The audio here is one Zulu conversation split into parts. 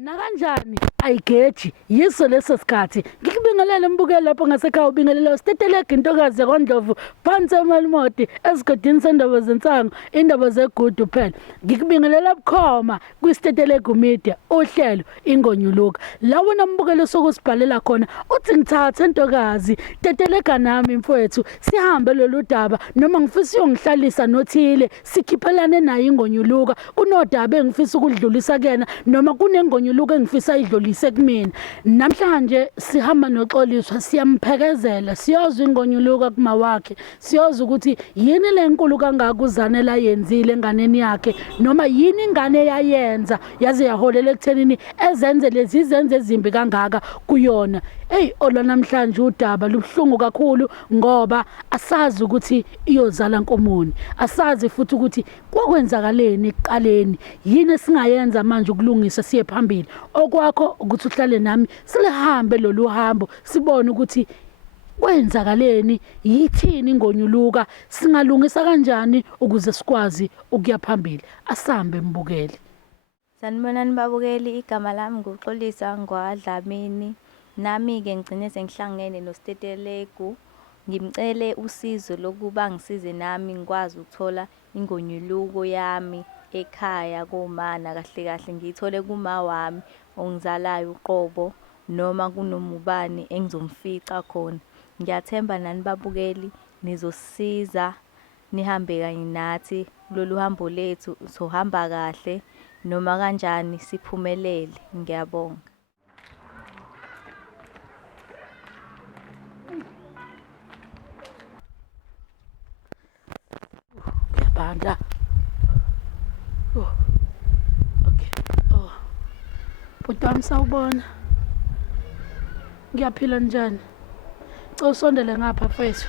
Nakanjani ayigeji yiso leso sikhathi ngikubingelele mbukelo lapho ngasekhaya ubingelela usiteteleka intokazi yakwaNdlovu phansi emalimoti esigodini sendaba zensango indaba zegudu phela ngikubingelela bukhoma kwisiteteleka media uhlelo ingonyuluka lawo nambukelo sokusibhalela khona uthi ngithathe intokazi teteleka nami mfowethu sihambe lolu daba noma ngifisa uyongihlalisa nothile sikhiphelane naye ingonyuluka kunodaba engifisa ukudlulisa kuyena noma kunengonyuluka engifisa idlulise kumina namhlanje sihamba noxoliswa siyamphelekezela siyozwa ingonyuluka kuma wakhe siyozwa ukuthi yini lenkulu kangaka uZanele ayenzile enganeni yakhe noma yini ingane yayenza yaze yaholela ekuthenini ezenze lezi izenze ezimbi kangaka kuyona. Hey ola namhlanje udaba lubhlungu kakhulu ngoba asazi ukuthi iyozala nkomoni asazi futhi ukuthi kwakwenzakaleni ekuqaleni yini singayenza manje ukulungisa siye phambili okwakho ukuthi uhlale nami silihambe lolu hambo sibone ukuthi kwenzakaleni yithini ingonyuluka singalungisa kanjani ukuze sikwazi ukuya phambili asambe mbukeli. Sanibonani babukeli, igama lami nguXolisa Ngwadlamini. Nami-ke ngigcine sengihlangene noStetelegu ngimcele usizo lokuba ngisize nami ngikwazi ukuthola ingonyuluko yami ekhaya komana kahle kahle ngiyithole kuma wami ongizalayo uqobo noma kunomubani engizomfica khona. Ngiyathemba nani babukeli nizosisiza nihambe kanye nathi kulolu hambo lethu sohamba kahle noma kanjani siphumelele. Ngiyabonga. Banda. Okay. Butwami sawubona. Ngiyaphila njani? Usondele ngapha mfethu.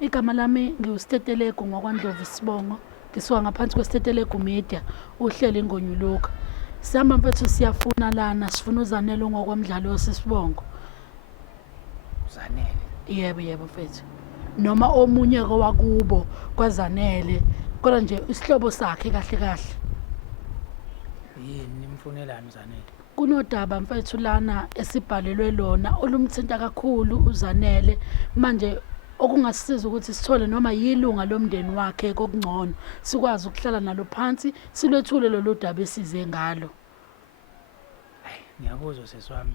Igama lami ngiuStetelegu ngokwaNdlovu Sibongo. Ngisuka ngaphansi kweStetelegu Media uhlelo ingonyuluka. Sihamba mfethu siyafuna lana sifuna uZanele ngokwamdlalo wesibongo. Zanele. Yebo mfethu. Noma omunye kwakubo kwaZanele kodwa nje isihlobo sakhe kahle. Yini nimfunelani Zanele? Kunodaba mfethu lana esibhalelwe lona olumthinta kakhulu uZanele manje okungasiza ukuthi sithole noma yilunga lomndeni wakhe kokungcono sikwazi ukuhlala nalo phansi silwethule lolu daba esize ngalo. Ngiyakuzwa seswami.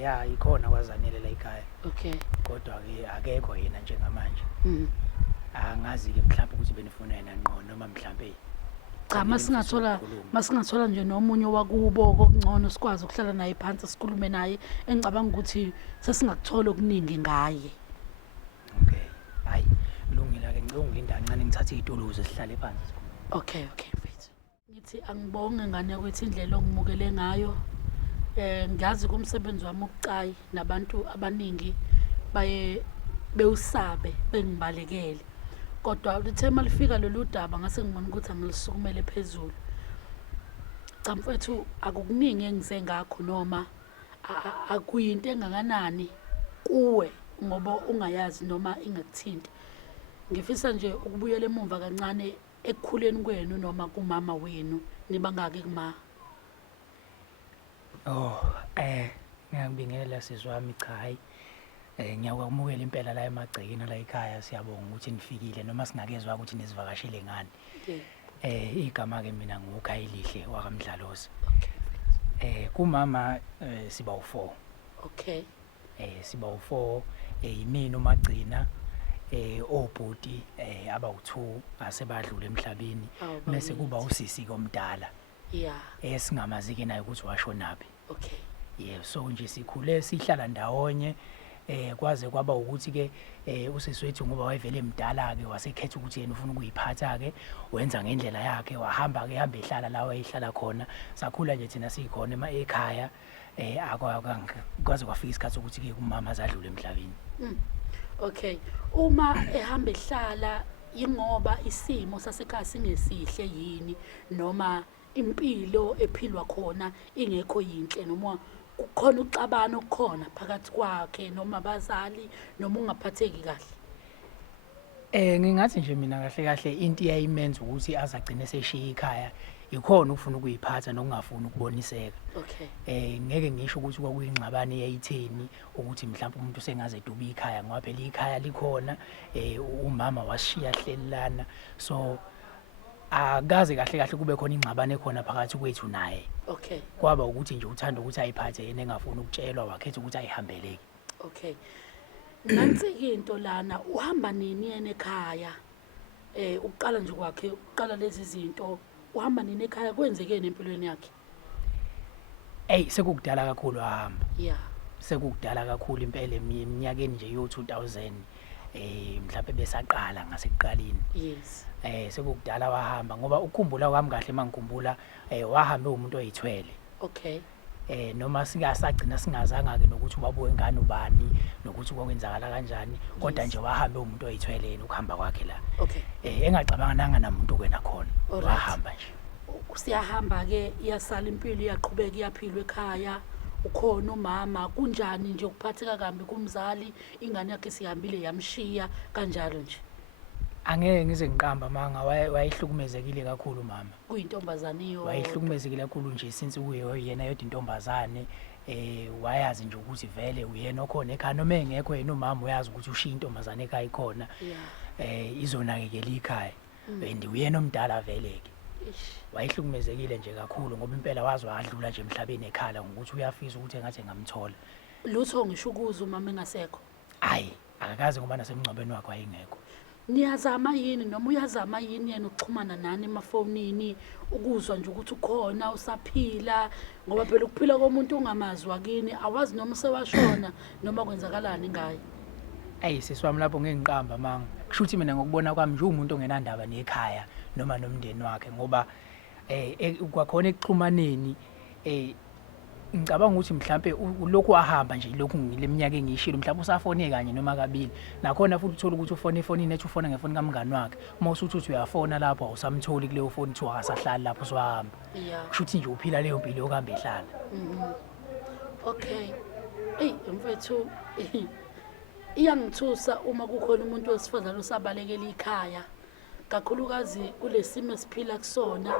Ya ikhona kwaZanele la ekhaya. Okay. Kodwa ke akekho yena njengamanje. Angazi ke mhlawumbe ukuthi benifuna yena ngqo noma mhlawumbe cha masingathola nje nomunye wakubo kokungcono sikwazi ukuhlala naye phansi sikhulume naye engicabanga ukuthi sesingakuthola okuningi ngaye. Okay. Hayi kulungile ke ngicela ungilinda kancane ngithathe izituluzo sihlale phansi sikhulume. Okay mfethu. Ngithi angibonge ngane yakwethu indlela ongimukele ngayo. Ngiyazi kumsebenzi wami ukucayi nabantu abaningi baye bewusabe bengibalekele. Kodwa lithe malifika lolu daba ngase ngibona ukuthi angilisukumele phezulu. Cha mfethu akukuningi engize ngakho noma akuyinto engakanani kuwe ngoba ungayazi noma ingakuthinti. Ngifisa nje ukubuyela emuva kancane ekukhuleni kwenu noma kumama wenu nibangaki kuma. Ngiyakubingelela siswami cha hayi. Ngiyakwamukela impela la emagcekeni la ekhaya siyabonga ukuthi nifikile noma singakezwa ukuthi nisivakashile ngani. Igama ke mina nguKhayilihle wakamdlalosi. Kumama siba u4. Okay. Siba u4 yimina uMagcina obhuti aba2 asebadlula emhlabeni bese kuba usisi komdala. Yeah. Singamazi ke naye ukuthi washonaphi. Okay. Yeah, so nje sikhule sihlala ndawonye kwaze kwaba ukuthi ke usisi wethu ngoba wayevele emdala ke wasekhetha ukuthi yena ufuna ukuyiphatha ke wenza ngendlela yakhe wahamba ke hamba ehlala la wayehlala khona sakhula nje thina sikhona ekhaya akwazi kwafika isikhathi ukuthi ke kumama zadlule emhlabeni. Okay. Uma ehamba ehlala ingoba isimo sasekhaya singesihle yini noma impilo ephilwa khona ingekho yinhle noma kukhona uxabano okukhona phakathi kwakhe noma abazali noma ungaphatheki kahle. Ngingathi nje mina kahle kahle into eyayimenza ukuthi azagcine seshiya ikhaya ikhona ukufuna ukuyiphatha nokungafuni ukuboniseka. Okay. Ngeke ngisho ukuthi kwakuyingxabano eyayitheni ukuthi mhlawumbe umuntu sengaze eduba ikhaya ngoba phela ikhaya likhona, umama washiya hlelelana, so akaze kahle kahle kube khona ingxabano ekhona phakathi kwethu naye. Okay. Kwaba ukuthi nje uthanda ukuthi ayiphathe yena engafuni ukutshelwa, wakhetha ukuthi ayihambeleke. Okay. Nansi into lana uhamba nini yena ekhaya? Uqala nje kwakhe, uqala lezi zinto, uhamba nini ekhaya kwenzekeni empilweni yakhe? Sekukudala kakhulu ahamba. Yeah. Sekukudala kakhulu impela eminyakeni nje yo-2000 mhlawumbe besaqala ngasekuqaleni. Yes. Sekukudala wahamba ngoba ukukhumbula kwami kahle mangikhumbula wahambe umuntu oyithwele. Okay. Noma singasagcina singazanga ke nokuthi ubabuye ngani ubani nokuthi kwenzakala kanjani, kodwa nje wahambe umuntu oyithwele yena ukuhamba kwakhe la. Okay. Engacabanga nanga namuntu kwena khona. Alright. Wahamba nje. Siyahamba ke iyasala impilo iyaqhubeka iyaphilwa ekhaya. Ukhona umama kunjani nje ukuphatheka kambi kumzali, ingane yakhe sihambile yamshiya kanjalo nje? Angeke ngize ngiqamba manga wayehlukumezekile kakhulu mama. Kuyintombazane iyo. Wayehlukumezekile kakhulu nje since uyena yodwa intombazane, wayazi nje ukuthi vele uyena okhona ekhaya noma engekho yena umama uyazi ukuthi ushiya intombazane ekhaya ikhona. Yeah. Izonakekela ikhaya. And uyena omdala vele ke. Wayehlukumezekile nje kakhulu ngoba impela wazi wadlula nje emhlabeni ekhala ngokuthi uyafisa ukuthi engathi ngamthola. Lutho ngisho ukuza umama engasekho. Hayi, akakaze ngoba nasemngcwabeni wakhe wayengekho. Niyazama yini noma uyazama yini yena ukuxhumana nani emafonini ukuzwa nje ukuthi ukhona usaphila, ngoba phela ukuphila komuntu ungamazwa kini awazi noma sewashona noma kwenzakalani ngaye? Siswami lapho ngeke ngiqamba manga. Kusho ukuthi mina ngokubona kwami nje umuntu ongenandaba nekhaya noma nomndeni wakhe ngoba kwakhona ekuxhumaneni ngicabanga ukuthi mhlambe lokhu ahamba nje lokhu ngileminyaka engishilo mhlawumbe usafone kanye noma kabili nakhona futhi uthola ukuthi ufone efonini ethi ufona ngefoni kamngani wakhe uma usuthi uyafona lapho awusamtholi kuleyo foni thiwa akasahlali lapho usahamba. Kusho ukuthi nje uphila leyo mpilo yokuhamba ehlala. Okay. Mfethu iyangithusa uma kukhona umuntu wesifazane osabalekela ikhaya, kakhulukazi kulesimo esiphila kusona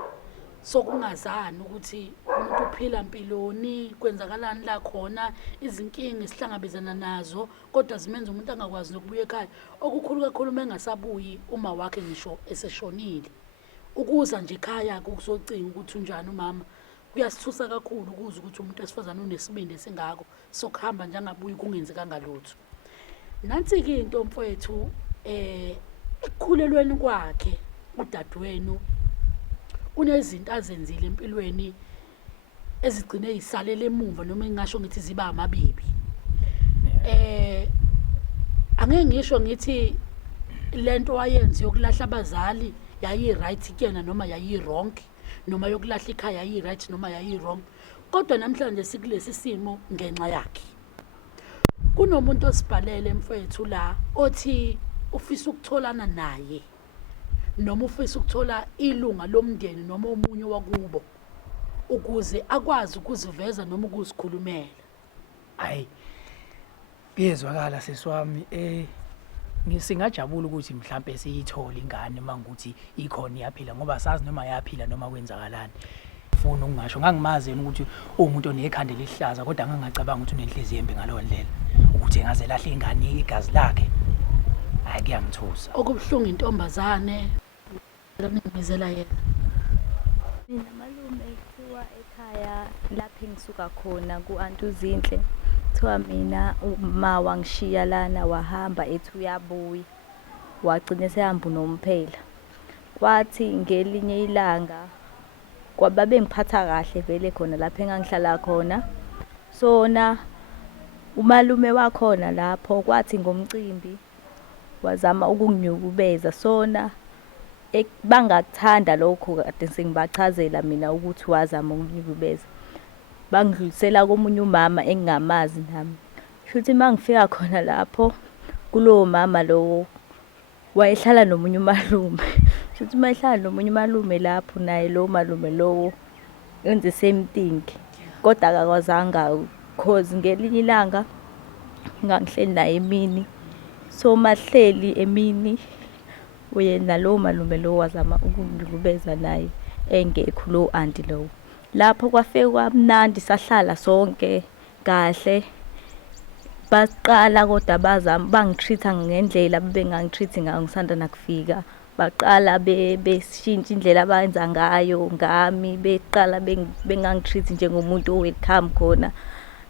sokungazani ukuthi umuntu uphila impiloni, kwenzakalani la khona, izinkinga esihlangabezana nazo kodwa zimenza umuntu angakwazi nokubuya ekhaya. Okukhulu kakhulu mengasabuyi uma wakhe ngisho eseshonile. Ukuza nje ekhaya ukuzocinga ukuthi unjani umama. Kuyasithusa kakhulu ukuza ukuthi umuntu wesifazane unesibindi esingako sokuhamba nje angabuyi kungenzekanga lutho. Nansi ke into mfowethu ekukhulelweni kwakhe udadewenu unezinto azenzile empilweni ezigcine isalele emuva noma engasho ngithi ziba amabibi. Angeke ngisho ngithi lento wayenza yokulahla abazali yayi right kuyena noma yayi wrong, noma yokulahla ikhaya yayi right noma yayi wrong, kodwa namhlanje sikulesi simo ngenxa yakhe. Kunomuntu osibhalele mfowethu la othi ufisa ukutholana naye noma ufisa ukuthola ilunga lomndeni noma omunye wakubo ukuze akwazi ukuziveza noma ukuzikhulumela. Hayi, kuyezwakala seswami. Ngisingajabula ukuthi mhlambe siyithole ingane mangukuthi ikhona iyaphila ngoba sazi noma yaphila noma kwenzakalani. Ufuna ukungasho ngangimazi yena ukuthi umuntu onekhanda elihlaza kodwa ngangacabanga ukuthi unenhliziyo embi ngalowo ndlela ukuthi engaze lahle ingane igazi lakhe. Hayi kuyangithusa. Okubhlungu intombazane lamizela yena. Mina malume kuthiwa ekhaya lapho engisuka khona ku-Anti uZinhle, kuthiwa mina uma wangishiya lana wahamba ethi uyabuya, wagcina sehamba unomphela. Kwathi ngelinye ilanga kwababe ngiphatha kahle vele khona lapho engangihlala khona. Sona umalume wakhona lapho kwathi ngomcimbi wazama ukunginyukubeza. Sona bangakuthanda lokho kade sengibachazela mina ukuthi wazama ukunyukubeza. Bangidlulisela komunye umama engingamazi nami. Futhi mangifika khona lapho kulowo mama lo wayehlala nomunye umalume. Futhi mayehlala nomunye umalume lapho naye lo malume lo enze same thing. Kodwa akakwazanga cause ngelinye ilanga ngangihleli naye emini. So mahleli emini uyena lowo malume lo wazama ukungilubeza naye engekho lo anti lowo. Lapho kwafike kwamnandi sahlala sonke kahle. Baqala kodwa bazama bangitreat-a ngendlela bebengangitreat ngayo ngisanda nakufika. Baqala beshintsha indlela abayenza ngayo ngami, beqala bengangitreat njengomuntu o-welcome khona.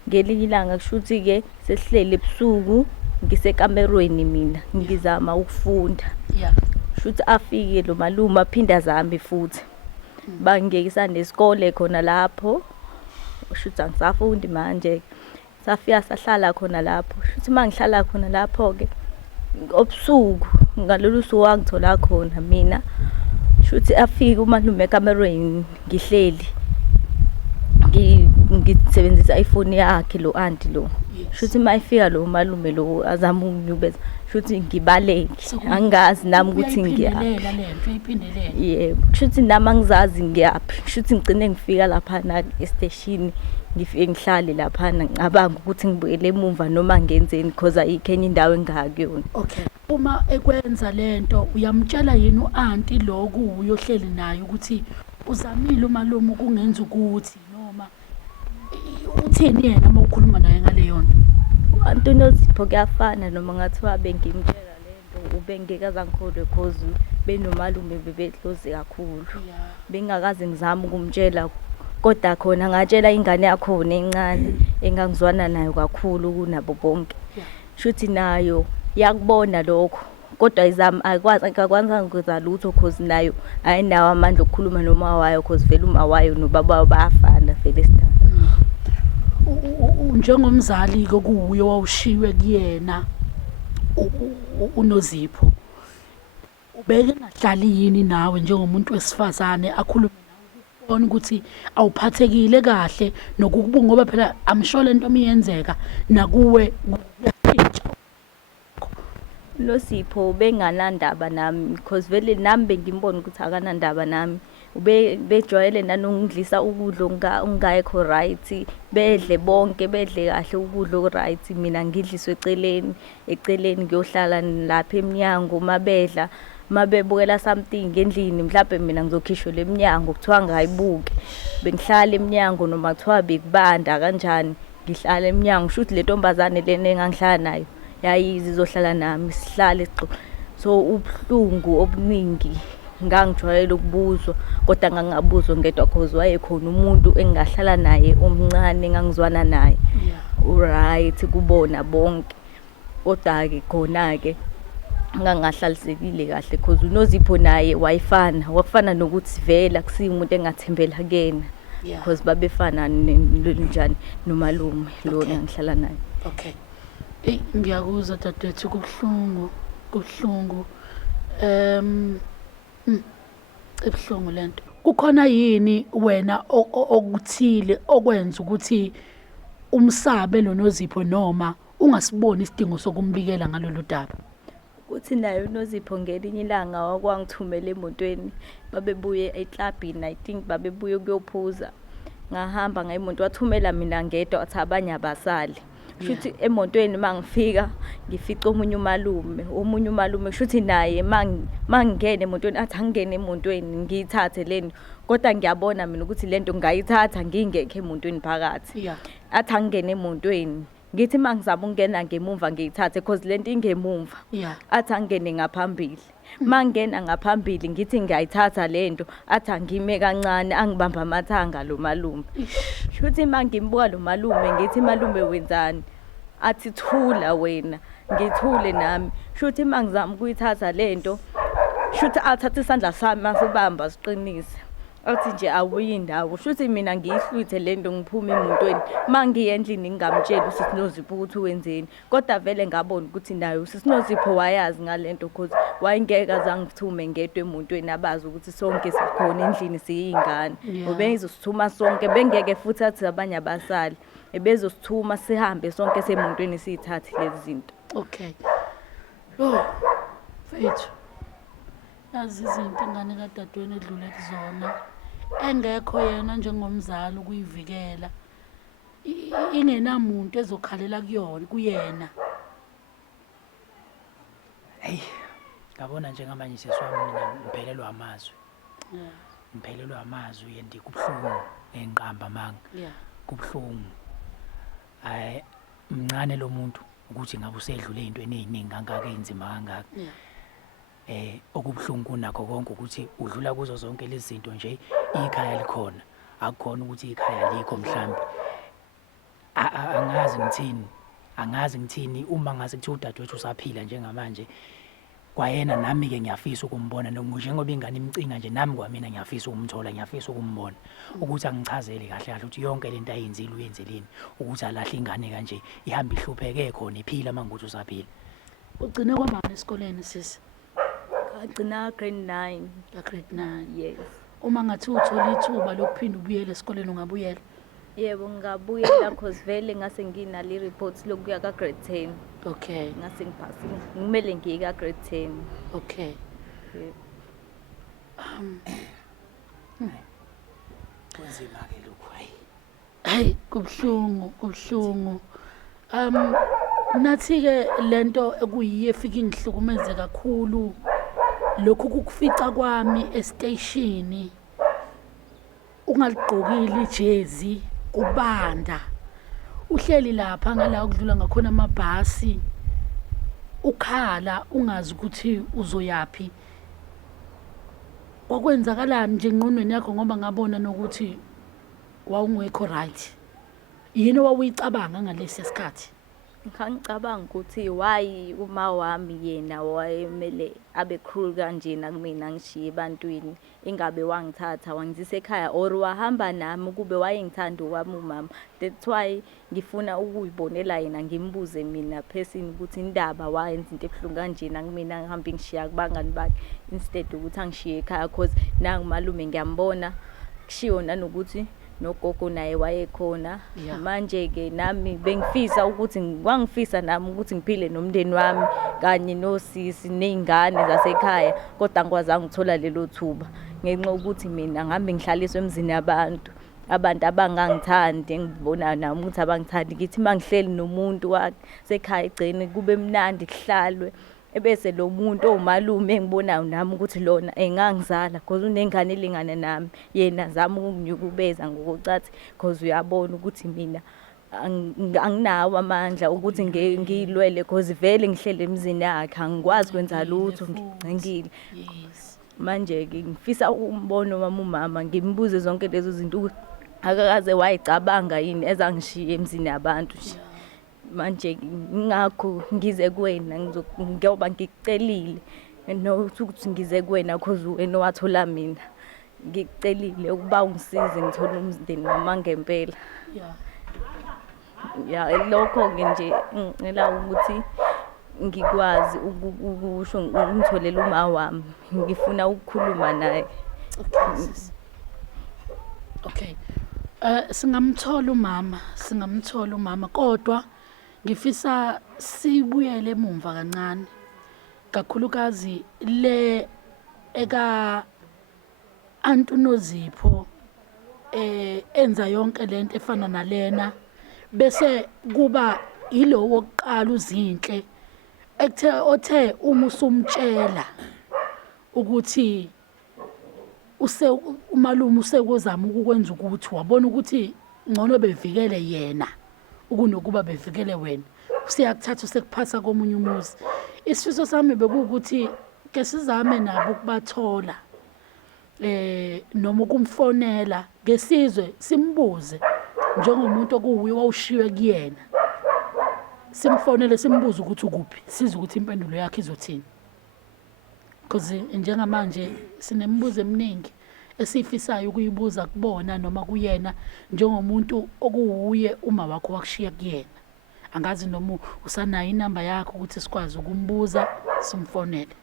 Ngelinye ilanga kushuthi-ke sesihlele ebusuku ngisekamerweni mina ngizama ukufunda. Yeah. Shuthi afike lo malume aphinde azame futhi. Bangiyekisa nesikole khona lapho. Shuthi angisafundi manje. Safika sahlala khona lapho. Shuthi mangihlala khona lapho-ke obusuku ngalolu suku wangithola khona mina. Shuthi afike umalume ekamerweni ngihleli. Ngisebenzisa ifoni yakhe lo anti lo. Shuthi mayifika lo malume lo azama unginyubeza. Shuthi ngibaleke. Angazi nami ukuthi ngiyaphi. Yebo. Shuthi nami angizazi ngiyaphi. Shuthi ngigcine ngifika lapha na e-station. Ngifike ngihlale lapha ngicabanga ukuthi ngibuyele emuva noma ngenzeni because ayikho enye indawo engakuyona. Okay. Uma ekwenza lento uyamtshela yini u-anti lo kuyohleli naye ukuthi uzamile umalume kungenza ukuthi noma uthini yena uma ukhuluma naye ngale yona? U-anti uNozipho kuyafana noma ngathiwa bengimtshela lento ubengekaze angikholwe because benomalume bebehlozi kakhulu. Bengakaze ngizama ukumtshela kodwa khona ngatshela ingane yakhona encane engangizwana nayo kakhulu kunabo bonke. Shuthi nayo yakubona lokho kodwa izama akakwazi ukwenza lutho because nayo ayinawo amandla okukhuluma noma wayo because vele uma wayo nobaba bayafana vele sidala. Njengomzali ke kuyo wawushiwe kuyena uNozipho. Ubeke ngahlali yini nawe njengomuntu wesifazane akhulume nawe ukuthi awuphathekile kahle nokubunga ngoba phela amsho lento omiyenzeka nakuwe Nosipho benganandaba nami because vele nami bengimbona ukuthi akanandaba nami. Bejwayele nanongidlisa ukudla ongayikho right, bedle bonke bedle kahle ukudla o-right, mina ngidliswe eceleni kuyohlala lapha eminyango mabedla mabebukela something endlini mhlawumbe mina ngizokhishwa leminyango kuthiwa ngayibuke. Bengihlala eminyango noma kuthiwa bekubanda kanjani ngihlala eminyango. Shuthi le ntombazane lena engangihlala nayo yayizi izohlala nami sihlale so ubuhlungu obuningi ngangijwayele ukubuzwa kodwa ngangabuzwa ngedwa because wayekhona umuntu engahlala naye omncane engangizwana naye right kubona bonke. Kodwa-ke khona-ke ngangahlalisekile kahle because uNozipho naye wafana nokuthi vele akusiyo umuntu engathembela kuyena because babefana njani nomalume lo engihlala naye. Okay. Ngiyakuzwa dadethu kubuhlungu ebuhlungu lento. Kukhona yini wena okuthile okwenza ukuthi umsabe lo Nozipho noma ungasiboni isidingo sokumbikela ngalolu daba? Kuthi naye uNozipho ngelinye ilanga wakwangithumela emotweni babebuye eklabhini I think babebuye ukuyophuza. Ngahamba ngayimoto wathumela mina ngedwa athi abanye abasali. Shuthi emotweni mangifika ngifica omunye umalume shuthi naye mangingena emotweni athi angene emotweni ngiyithathe lento kodwa ngiyabona mina ukuthi lento ngayithatha ngingekho emotweni phakathi. Athi angene emotweni ngithi mangizama ukungena ngemuva ngiyithathe because lento ingemumva. Athi angene ngaphambili. Mangena ngaphambili ngithi ngiyayithatha lento athi angime kancane angibamba amathanga lo malume. Shuthi mangimbuka lo malume ngithi malume wenzani? Athi thula wena. Ngithule nami. Shuthi mangizama ukuyithatha lento shuthi athatha isandla sami masibamba siqinise. Athi nje awuyindawo. Shuthi mina ngiyihlwithe lento ngiphume emotweni. Mangiye endlini ngingamtshela usisi Nozipho ukuthi wenzeni. Kodwa vele ngabona ukuthi nayo usisi Nozipho wayazi ngalento because wayengeke azangithume ngedwa emotweni abazi ukuthi sonke sikhona endlini siyingane. Ubengizosithuma sonke bengeke futhi athi abanye abasali. Ebezosithuma sihambe sonke semotweni siyithathe lezi zinto. Okay. Mfethu. Yazi izinto ingane kadadweni edlule kuzona engekho yena njengomzali ukuyivikela ingenamuntu ezokhalela kuyena. Hey, Ngabona njengamanje sesiwami mina ngiphelelwa amazwi. Yeah. Ngiphelelwa amazwi and kubuhlungu engiqamba manga. Yeah. Kubuhlungu. Mncane lo muntu ukuthi ngabe usedlule ezintweni eziningi kangaka enzima kangaka. Yeah. Okubuhlungu kunakho konke ukuthi udlula kuzo zonke lezi zinto nje ikhaya likhona. Akukhona ukuthi ikhaya likho mhlambi. Angazi ngithini uma ngase kuthiwa udadewethu usaphila njengamanje. Kwayena nami-ke ngiyafisa ukumbona njengoba ingane imcinga nje nami kwamina ngiyafisa ukumthola, ngiyafisa ukumbona ukuthi angichazele kahle kahle ukuthi yonke lento ayenzile uyenzeleni ukuthi alahle ingane kanje ihamba ihlupheke khona iphila mangukuthi usaphila. Ugcine kwabani esikoleni sisi? Ngagcina grade 9. Grade 9. Yes. Uma ngathi uthola ithuba lokuphinda ubuyele esikoleni ungabuyela? Yebo ngingabuyela cause vele ngase nginale i-reports lokuya ka grade 10. Okay. Ngase ngiphasile. Ngimele ngiye ka grade 10. Okay. Yebo. Kunzima ke lokho hayi. Hayi kubuhlungu. Nathi ke lento ekuyiye efika ingihlukumeze kakhulu lokhu kukufica kwami estation ungaligqokile ijezi kubanda uhleli lapha ngala ukudlula ngakhona amabhasi ukhala ungazi ukuthi uzoyapi okwenzakalani nje engqondweni yakho ngoba ngabona nokuthi wawungekho right yini wawuyicabanga ngalesi sikhathi? Ngicabanga ukuthi why uma wami yena wayemele abe cruel kanjena kumina ngishiye ebantwini ingabe wangithatha wangizisa ekhaya or wahamba nami kube wayengithanda okwami umama. That's why ngifuna ukuyibonela yena ngimbuze mina person ukuthi indaba wayenza into ebuhlungu kanjena kumina ngihambe ngishiya kubangani bakhe instead ukuthi angishiye ekhaya cause nangu malume ngiyambona kushiwo nanokuthi nogogo naye wayekhona. Yeah. Manje ke nami bengifisa ukuthi wangifisa nami ukuthi ngiphile nomndeni wami kanye nosisi nezingane zasekhaya kodwa ngikwazanga ukuthola lelo thuba ngenxa ukuthi mina ngihambe ngihlaliswe emzini abantu abangangithandi engibona nami ukuthi abangithandi ngithi mangihleli nomuntu wasekhaya egcene kube mnandi kuhlalwe ebese lo muntu omalume engibonayo nami ukuthi lona engangizala because unengane elingana nami yena zama ukunyukubeza ngokucathi because uyabona ukuthi mina anginawo amandla ukuthi ngilwele because vele ngihlele emzini yakhe angikwazi kwenza lutho ngicingile. Yes. Manje ke ngifisa umbona wami umama ngimbuze zonke lezo zinto akakaze wayicabanga yini ezangishiya emzini yabantu nje. Manje ngakho ngize kuwena ngizoba ngikucelile nokuthi ngize kuwena cause wena wathola mina ngikucelile ukuba ungisize ngithole umndeni wami ngempela. Yeah. Ya lokho ke nje ngicela ukuthi ngikwazi ukusho ngitholela uma wami ngifuna ukukhuluma naye. Okay. Singamthola umama kodwa ngifisa sibuyele emumva kancane kakhulukazi le eka Antunozipho enza yonke lento efana nalena bese kuba yilowo oqala uzinhle othe uma usumtshela ukuthi umalume usekozama ukukwenza ukuthi wabona ukuthi ngcono bevikele yena ukunokuba bevikele wena usiyakuthatha usekuphasa komunye umuzi. Isifiso sami bekuwukuthi ke sizame nabo ukubathola noma ukumfonela ngesizwe simbuze njengomuntu okuwuye wawushiwe kuyena simfonele simbuze ukuthi ukuphi siza ukuthi impendulo yakhe izothini because njengamanje sinemibuzo eminingi esifisayo ukuyibuza kubona noma kuyena njengomuntu okuwuye uma wakho wakushiya kuyena. Angazi noma usanayo inamba yakho ukuthi sikwazi ukumbuza simfonele.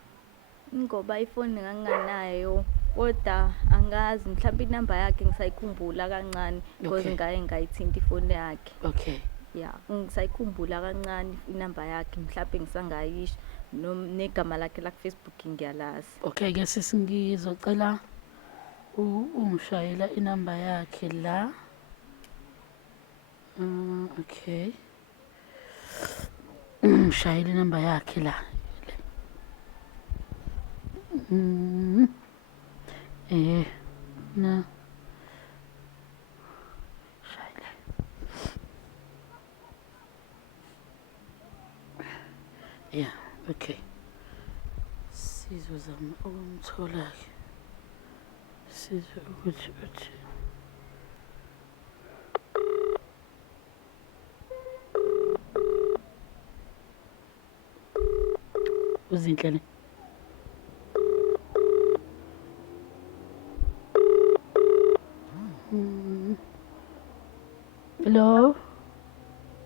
Ngoba ifoni nganganayo kodwa angazi mhlawumbe inamba yakhe ngisayikhumbula kancane because ngaye ngayithinta ifoni yakhe. Okay. Yeah, ngisayikhumbula kancane inamba yakhe mhlawumbe ngisangayisho negama lakhe la Facebook ngiyalazi. Okay ke sisingizocela ungishayela inamba yakhe la. Okay. Ngishayela inamba yakhe la. Na. Shayla. Yeah, okay. Sizozama ukumthola-ke. Sizwe ukuthi uthi. Uzinhle ne? Hello,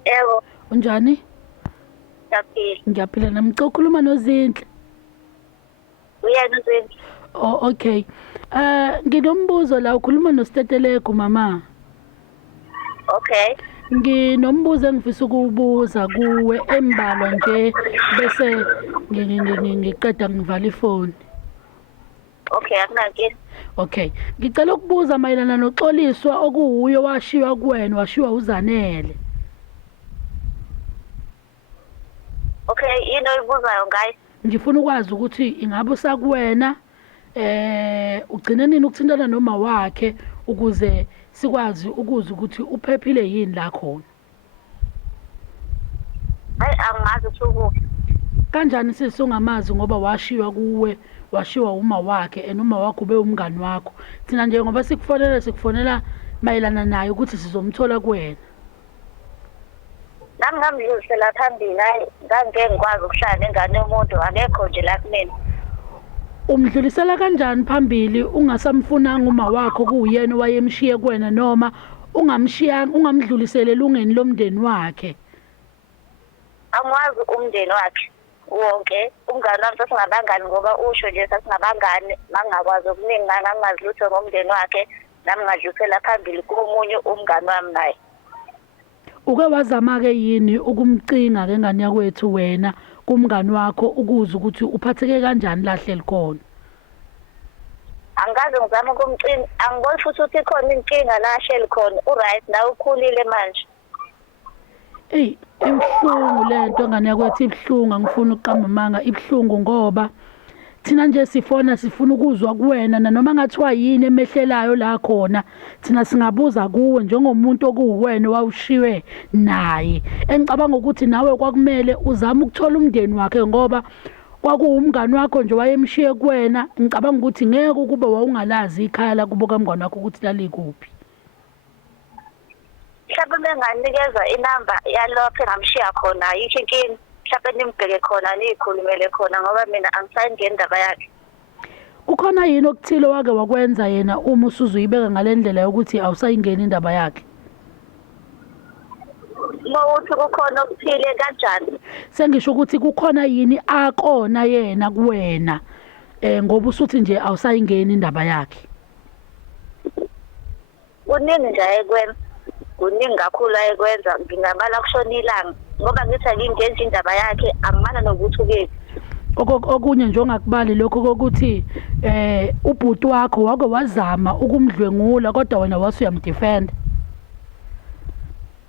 Yebo, unjani? ngiyaphila. Ngiyaphila nami. Ukhuluma noZinhle. Uyena uZinhle? Oh, okay. Nginombuzo la ukhuluma noSteteleko mama. Okay. Nginombuzo engifisa ukuwubuza kuwe embalwa nje bese ngiqeda ngivala ifoni. Okay, akunankinga. Okay. Ngicela ukubuza mayelana noxoliswa okuwuyo washiwa kuwena washiwa uZanele. Okay, yini oyibuzayo ngayo? Ngifuna ukwazi ukuthi ingabe usakuwena ugcine nini ukuthintana noma wakhe ukuze sikwazi ukuzwa ukuthi uphephile yini la khona. Hayi angazi ukuthi Kanjani sisungamazi ngoba washiwa kuwe washiwa uma wakhe enuma wakho ube umngani wakho. Thina nje ngoba sikufonela mayelana naye ukuthi sizomthola kuwena. nami ngamdlulisela phambili hayi ngangeke ngikwazi ukuhlala nengane yomuntu akekho nje la kumina. Umdlulisela kanjani phambili ungasamfunanga uma wakho kuyena wayemshiye kuwena noma ungamdlulisele lungeni lomndeni wakhe? Angwazi umndeni wakhe wonke umngane wami sasingabangani ngoba usho nje sasingabangani mangakwazi okuningi ngangazi lutho ngomndeni wakhe nami ngadlulisela phambili komunye umngane wami naye. Uke wazama-ke yini ukumcinga ke ngane yakwethu wena kumngani wakho ukuze ukuthi uphatheke kanjani lahleli khona? Angikaze ngizama ukumcina, angiboni futhi ukuthi ikhona inkinga la ahleli khona. Uright nawe ukhulile manje. Ibhlungu lento ngane yakwethu ibhlungu, angifuni ukuqamba amanga, ibhlungu ngoba thina nje sifuna ukuzwa kuwena nanoma ngathiwa yini emehlelayo la khona thina singabuza kuwe njengomuntu okuwuwena wawushiwe naye. Engicabanga ukuthi nawe kwakumele uzame ukuthola umndeni wakhe ngoba kwakuwumngani wakho nje wayemshiye kuwena. Ngicabanga ukuthi ngeke kube wawungalazi ikhaya la kubo kamngani wakho ukuthi lalikuphi. Mhlawumbe benganikeza inamba yalapho engamshiya khona ayikho inkinga. Mhlawumbe nimbheke khona nikhulumele khona ngoba mina angisayingeni indaba yakhe. Kukhona yini okuthile wake wakwenza yena uma usuzuyibeka ngalendlela yokuthi awusayingeni indaba yakhe? Mawuthi kukhona okuthile kanjani? Sengisho ukuthi kukhona yini akona yena kuwena ngoba usuthi nje awusayingeni indaba yakhe. Kuningi nje ayekwenza. Kuningi kakhulu ayekwenza ngingabala kushona ilanga ngoba ngithi akingenzi indaba yakhe angimana nokuthi ukephi. Okunye nje ongakubali lokho kokuthi ubhuti wakho wake wazama ukumdlwengula kodwa wena wasuyamdefend.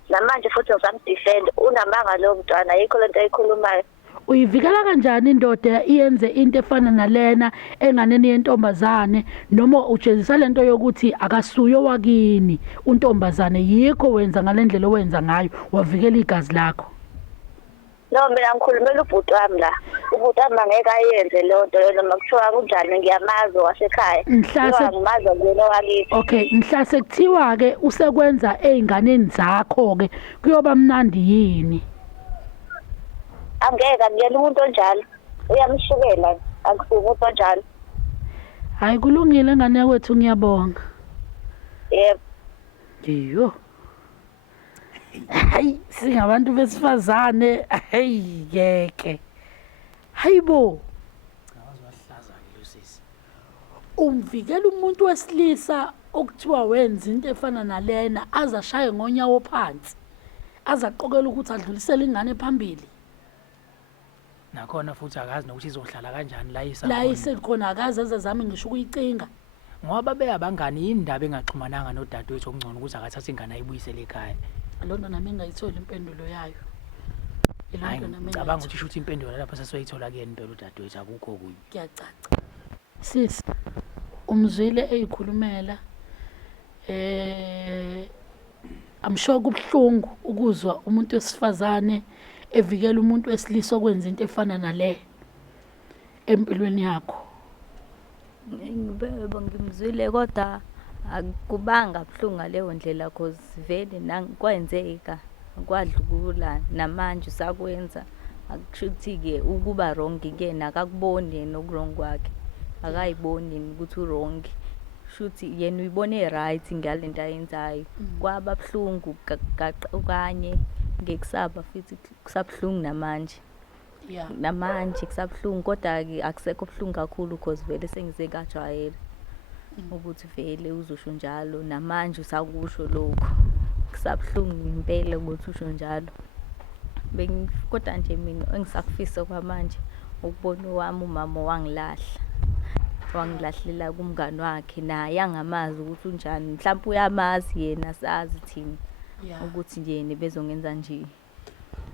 Namanje futhi ngizamdefend unamanga lo mntwana ayikho lento ayikhulumayo. Uyivikela kanjani indoda iyenze into efana nalena enganeni yentombazane noma ujezisa lento yokuthi akasuyo wakini untombazane yikho wenza ngalendlela owenza ngayo wavikela igazi lakho? No mina ngikhulumela ubhuti wami la. Ubhuti wami angeke ayenze lonto noma kuthiwa kunjani ngiyamazi wasekhaya. Ngimazi ngiyena wakithi. Okay, mhla sekuthiwa ke usekwenza einganeni zakho ke kuyoba mnandi yini? Angeke akuyena umuntu onjalo. Uyamshukela akusuka umuntu onjalo. Hayi kulungile ngane yakwethu ngiyabonga. Yebo. Yiyo. Hayi singabantu besifazane hey yeke. Hayibo. Wahlaza ke lo sisi. Umvikela umuntu wesilisa okuthiwa wenza into efana nalena azashaye ngonyawo phansi. Azaqokela ukuthi adlulisele ingane phambili. Nakhona futhi akazi nokuthi izohlala kanjani la La isekhona akazi azazami ngisho ukuyicinga. ngoba beyabangani yini indaba engaxhumananga nodadewethu okungcono ukuthi akathathe ingane ayibuyisele ekhaya. Lonto nami engayithola impendulo yayo. Hayi ngicabanga ukuthi isho ukuthi impendulo lapha sesiyoyithola kuyena impela udadewethu akukho kuyo. Kuyacaca. Sis, umzwile eyikhulumela. I'm sure kubuhlungu ukuzwa umuntu wesifazane evikela umuntu wesilisa okwenza into efana nale empilweni yakho. Ngibebe ngimzwile kodwa akubanga buhlungu ngaleyo ndlela cause vele kwenzeka kwadlula namanje usakwenza. Akusho ukuthi-ke ukuba wrong kuyena akakuboni yena oku-wrong kwakhe, akayiboni yena ukuthi u-wrong. Shuthi yena uyibone right ngale nto ayenzayo. Kwaba buhlungu kanye ngekusaba futhi kusabuhlungu namanje. Yeah. Namanje kusabuhlungu kodwa-ke akusekho buhlungu kakhulu cause vele sengize ngajwayela ukuthi vele uzosho njalo namanje usakusho lokho. Kusabuhlungu impela ukuthi usho njalo. Kodwa nje mina engisakufisa kwamanje ukubona wami umama wangilahlela kumngani wakhe naye angamazi ukuthi unjani. Mhlawumbe uyamazi yena sazi thina ukuthi nje yena bezongenza nje.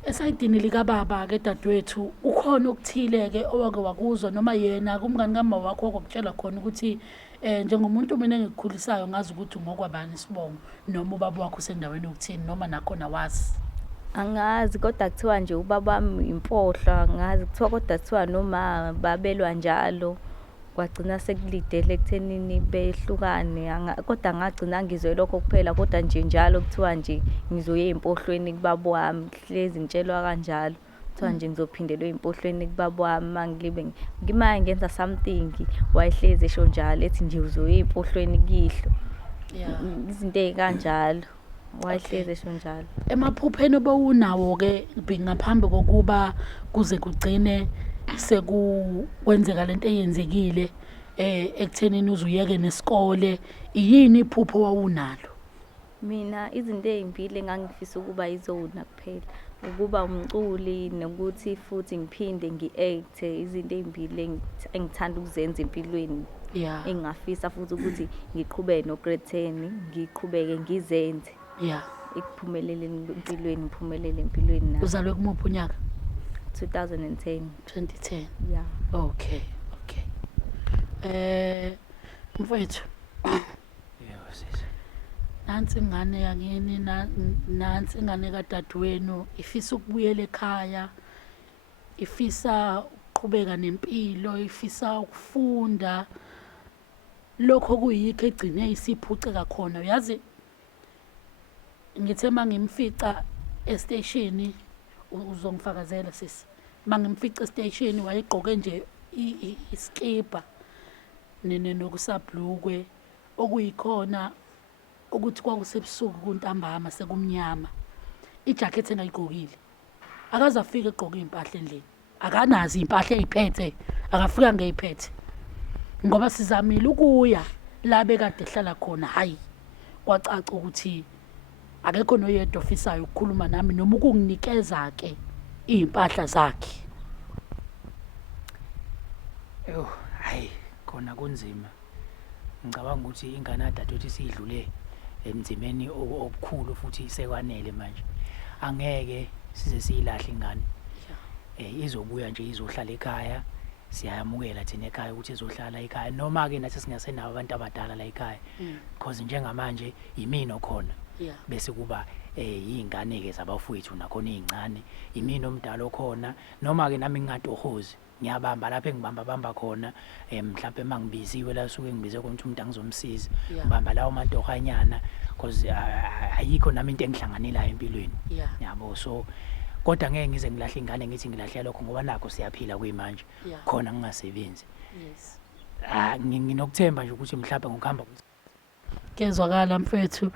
Esayidini likababa-ke dadewethu ukhona okuthile-ke owake wakuzwa noma yena kumngani kama wakho okutshela khona ukuthi njengomuntu mina engikukhulisayo ngazi ukuthi ngokwabani isibongo noma ubaba wakho usendaweni yokuthini noma nakhona wazi? Angazi kodwa kuthiwa nje ubaba wami impohla, ngazi kuthiwa kodwa kuthiwa noma babelwa njalo kwagcina sekulidele ekuthenini behlukane. Kodwa ngagcina ngizwe lokho kuphela kodwa nje njalo kuthiwa nje ngizoya ey'mpohlweni kubaba wami, hlezi ngitshelwa kanjalo. Kuthiwa nje ngizophindelwa ey'mpohlweni kubaba wami ma ngenza something wayehlezi esho njalo ethi nje uzoya ey'mpohlweni kihlo. Izinto ey'kanjalo wayehlezi esho njalo. Emaphupheni obewunawo-ke ngaphambi kokuba kuze kugcine sekuwenzeka lento eyenzekile ekuthenini uzuyeke nesikole, yini iphupho wawunalo? Mina izinto ey'mbili engangifisa ukuba yizona kuphela, ukuba umculi nokuthi futhi ngiphinde ngi-acte. Izinto ey'mbili engithanda ukuzenza empilweni. Engingafisa futhi ukuthi ngiqhubeke no-grade 10, ngiqhubeke ngizenze. Ekuphumeleleni empilweni, ngiphumelele empilweni nami. Uzalwe kumuphi unyaka? 2010. 2010. Yeah. Okay. Mfowethu. Yebo sisi. Nansi ingane yakini, nansi ingane kadadewenu ifisa ukubuyela ekhaya, ifisa ukuqhubeka nempilo, ifisa ukufunda. Lokho kuyikho egcine isiphuceka khona. Uyazi ngithe mangimfica estation uzongifakazela sisi. Mangimfica estation wayegqoke nje iskipa nokusabhlukwe okuyikhona ukuthi kwakusebusuku kuntambama sekumnyama. Ijacket engayigqokile. Akaze afike egqoke impahla endlini. Akanazi impahla eziphethe, akafika ngeziphethe. Ngoba sizamile ukuya la bekade ehlala khona, hayi kwacaca ukuthi akekho noyedwa ofisayo ukukhuluma nami noma ukunginikeza ke impahla zakhe. Hayi khona kunzima. Ngicabanga ukuthi ingane kadadewethu sidlule emzimeni obukhulu futhi sekwanele manje. Angeke size siyilahle ingane. Izobuya nje izohlala ekhaya. Siyayamukela thina ekhaya ukuthi izohlala ekhaya noma ke nathi singasenawo abantu abadala la ekhaya. Because njengamanje yimina okhona. Bese kuba izingane ke zabafowethu nakhona ezincane. Yimina omdala okhona noma ke nami ngingatohozi. Ngiyabamba lapha engibamba khona mhlawumbe mangibiziwe la suke ngibize konke umuntu angizomsiza. Ngibamba lawo mantohanyana because ayikho nami into engihlanganelayo empilweni. Yabo so kodwa ngeke ngize ngilahle ingane ngithi ngilahle lokho ngoba nakho siyaphila kuyimanje khona ngingasebenzi. Nginokuthemba nje ukuthi mhlawumbe ngokuhamba kezwakala mfethu.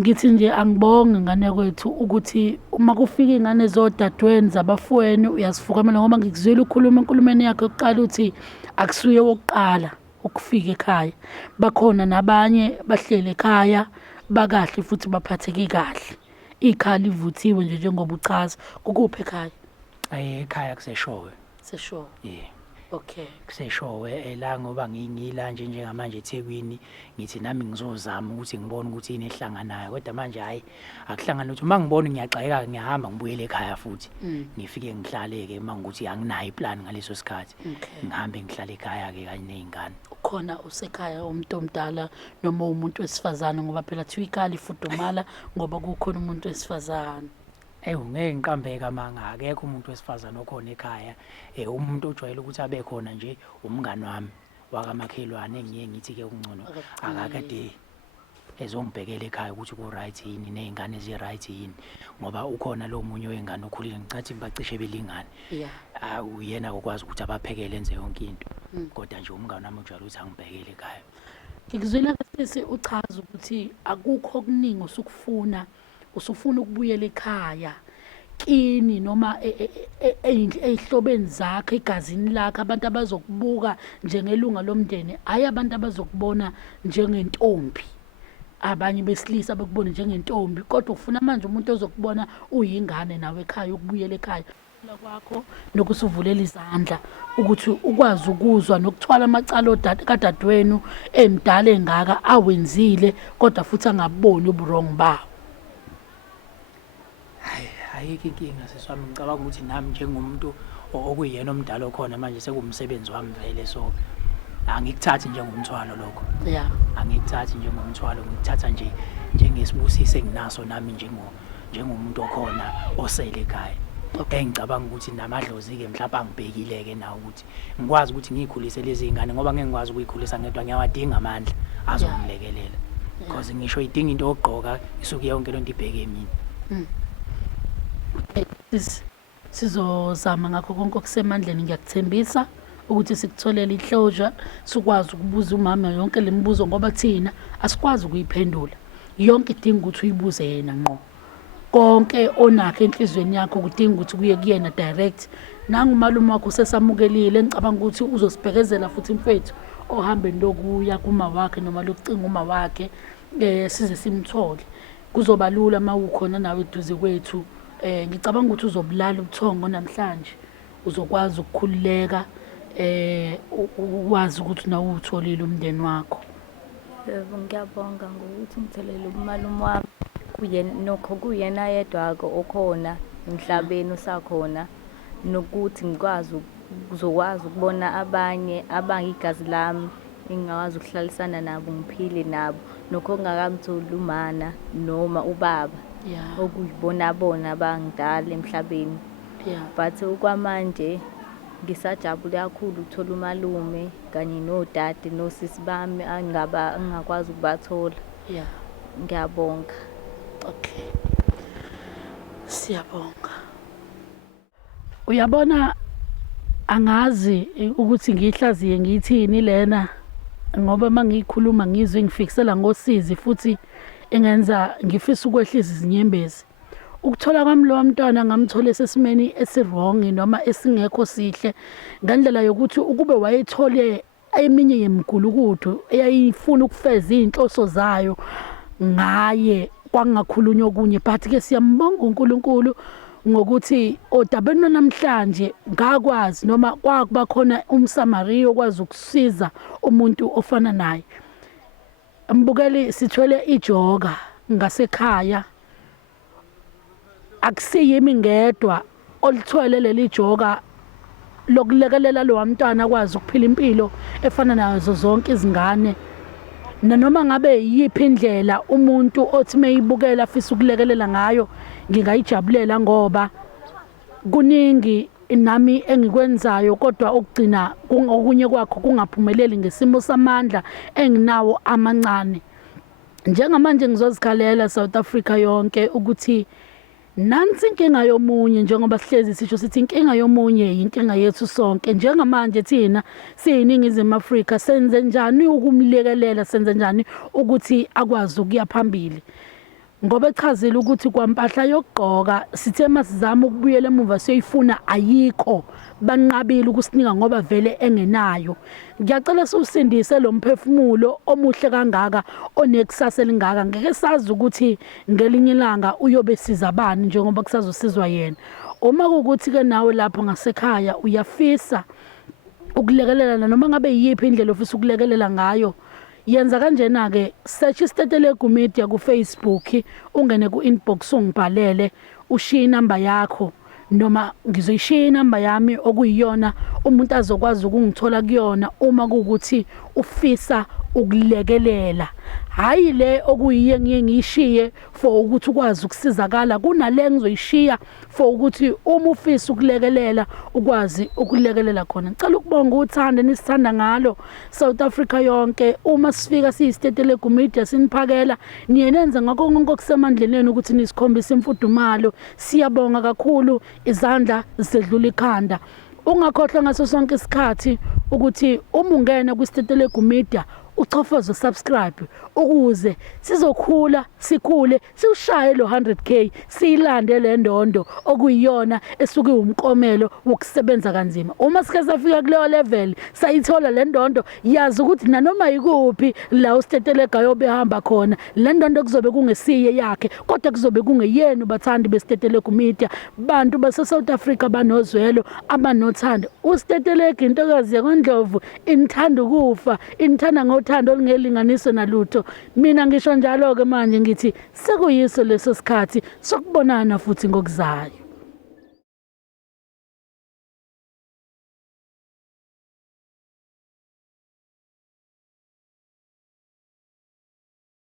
Ngithi nje angibonge ngane kwethu ukuthi uma kufika ingane zodadweni zabafweni uyasifukamela ngoba ngikuzwela ukukhuluma enkulumeni yakhe yokuqala uthi akusuye wokuqala ukufika ekhaya. Bakhona nabanye bahlele ekhaya bakahle futhi baphatheke kahle. Ikhaya livuthiwe nje njengoba uchaza. Kukuphi ekhaya? Ekhaya kuseshowe. Seshowe. Okay. kuseshowe la ngoba ngila nje njengamanje eThekwini ngithi nami ngizozama ukuthi ngibone ukuthi yini ehlanganayo kodwa manje hayi akuhlangana lutho mangibona ngiyagxeka ngiyahamba ngibuyele ekhaya futhi ngifike ngihlale ke mangukuthi anginayo iplan ngaleso sikhathi ngihambe ngihlale ekhaya ke kanye nezingane khona usekhaya umuntu omdala noma umuntu wesifazane ngoba phela thiwa ikali ifudumala ngoba kukhona umuntu wesifazane ngeke ngiqambeka manga akekho umuntu wesifazane okhona ekhaya umuntu ojwayele ukuthi abe khona nje umngani wami wakamakhelwane engiye ngithi ke ungcono akakade ezongibhekela ekhaya ukuthi ku right yini nezingane ezi right yini ngoba ukhona lo munye wengane okhulile ngicathi bacishe belingane uyena okwazi ukuthi abaphekele enze yonke into kodwa nje umngane wami ojwayele ukuthi angibhekele ekhaya ngikuzwela kahle uchaza ukuthi akukho okuningi usufuna ukubuyela ekhaya kini noma ezihlobeni zakhe egazini lakhe abantu abazokubuka njengelunga lomndeni hayi abantu abazokubona njengentombi abanye besilisa bakubona njengentombi kodwa ufuna manje umuntu ozokubona uyingane nawe ekhaya ukubuyela ekhaya kwakho nokusuvulela izandla ukuthi ukwazi ukuzwa nokuthwala amacala kadadewenu emdala engaka awenzile kodwa futhi angaboni uburong bawo ayikho inkinga seswami ngicabanga ukuthi nami njengomuntu okuyena omdala okhona manje sekumsebenzi wami vele so angikuthathi njengomthwalo lokho angikuthathi njengomthwalo ngikuthatha nje njengesibusise enginaso nami njengomuntu okhona osele ekhaya engicabanga ukuthi namadlozi ke mhlawumbe angibhekile ke nawo ukuthi ngikwazi ukuthi ngikhulise lezi zingane ngoba ngeke ngikwazi ukuyikhulisa ngedwa ngiyawadinga amandla azongilekelela because ngisho idinga into yokugqoka isuke yonke lento ibheke mina sizozama ngakho konke okusemandleni ngiyakuthembisa ukuthi sikutholela ihlojwa sikwazi ukubuza umama yonke lemibuzo ngoba thina asikwazi ukuyiphendula yonke idinga ukuthi uyibuze yena ngqo konke onakho enhlizweni yakho kudinga ukuthi kuye kuyena direct nangumalume wakho sesamukelile ngicabanga ukuthi uzosibhekezela futhi mfethu ohambeni lokuya kuma wakhe noma lokucinga uma wakhe size simthole kuzoba lula mawukhona nawe eduze kwethu ngicabanga ukuthi uzobulala ubuthongo namhlanje uzokwazi ukukhululeka ukwazi ukuthi nawe utholile umndeni wakho ngiyabonga ngokuthi ngithelele umalume wami kuyena yedwa-ke okhona emhlabeni usakhona nokuthi ngizokwazi ukubona abanye abangigazi lami engingakwazi ukuhlalisana nabo ngiphile nabo nokho kungakamtholi umana noma ubaba okuyibona bona bangidala emhlabeni but okwamanje ngisajabule kakhulu ukuthola umalume kanye nodade nosisi bami angingakwazi ukubathola ngiyabonga. Okay, siyabonga. Uyabona angazi ukuthi ngihlaziye ngithini lena ngoba mangikhuluma ngizwe ngifikisela ngosizi futhi engenza ngifisa ukwehlisa izinyembezi ukuthola kwami lo mntwana ngamthola sesimeni esirong noma esingekho sihle ngandlela yokuthi ukube wayethole eminye yemgulukudu eyayifuna ukufeza inhloso zayo ngaye kwangakhulunywa okunye but ke siyambonga uNkulunkulu ngokuthi odabeni namhlanje ngakwazi noma kwakuba khona umSamariya okwazi ukusiza umuntu ofana naye mbukeli sithwele ijoga ngasekhaya akusiyimi ngedwa olithwele leli joga lokulekelela lo mntwana akwazi ukuphila impilo efana nazo zonke izingane noma ngabe yipi indlela umuntu othi mayibukela afisa ukulekelela ngayo ngingayijabulela ngoba kuningi nami engikwenzayo kodwa okugcina okunye kwakho kungaphumeleli ngesimo samandla enginawo amancane njengamanje ngizozikhalela South Africa yonke ukuthi nansi inkinga yomunye njengoba sihlezi sisho sithi inkinga yomunye inkinga yethu sonke njengamanje thina siyiningizimu Afrika senze njani ukumlekelela senze njani ukuthi akwazi ukuya phambili ngoba echazile ukuthi kwampahla yokugqoka sithe masizama ukubuyela emuva siyoyifuna ayikho banqabile ukusinika ngoba vele engenayo ngiyacela usindise lo mphefumulo omuhle kangaka onekusasa elingaka ngeke sazi ukuthi ngelinye ilanga uyobe sizabani njengoba kusazosizwa yena uma ukuthi ke nawe lapho ngasekhaya uyafisa ukulekelela noma ngabe yiphi indlela ofisa ukulekelela ngayo, yenza kanjena ke, search iStetelegu Media ku Facebook, ungene ku inbox ungibhalele, ushiye inamba yakho noma ngizoyishiya inamba yami okuyiyona umuntu azokwazi ukungithola kuyona uma kuukuthi ufisa ukulekelela. Hayi le okuyiye ngiye ngiyishiye for ukuthi ukwazi ukusizakala, kunale ngizoyishiya for ukuthi uma ufisa ukulekelela ukwazi ukulekelela khona. Ngicela ukubonga uthando nisithanda ngalo South Africa yonke. Uma sifika siyiStetelegu Media siniphakela, niyenenza ngakho konke okusemandleni ukuthi nisikhombise imfudumalo. Siyabonga kakhulu, izandla zidlula ikhanda. Ungakhohlwa ngaso sonke isikhathi ukuthi uma ungena kwiStetelegu Media uchofoze subscribe ukuze sizokhula sikhule siushaye lo 100k siyilande le ndondo okuyiyona esuke umkomelo wokusebenza kanzima. Uma sike safika kuleyo level sayithola le ndondo, yazi ukuthi nanoma yikuphi la uStetelegu ayobehamba khona, le ndondo kuzobe kungesiye yakhe kodwa kuzobe kungeyenu bathandi beStetelegu Media, bantu base South Africa banozwelo abanothando. uStetelegu intokazi yakoNdlovu inithanda ukufa, inithanda ngothando olungelinganiso nalutho. Mina ngisho njalo ke manje ngithi sekuyiso leso sikhathi sokubonana futhi ngokuzayo.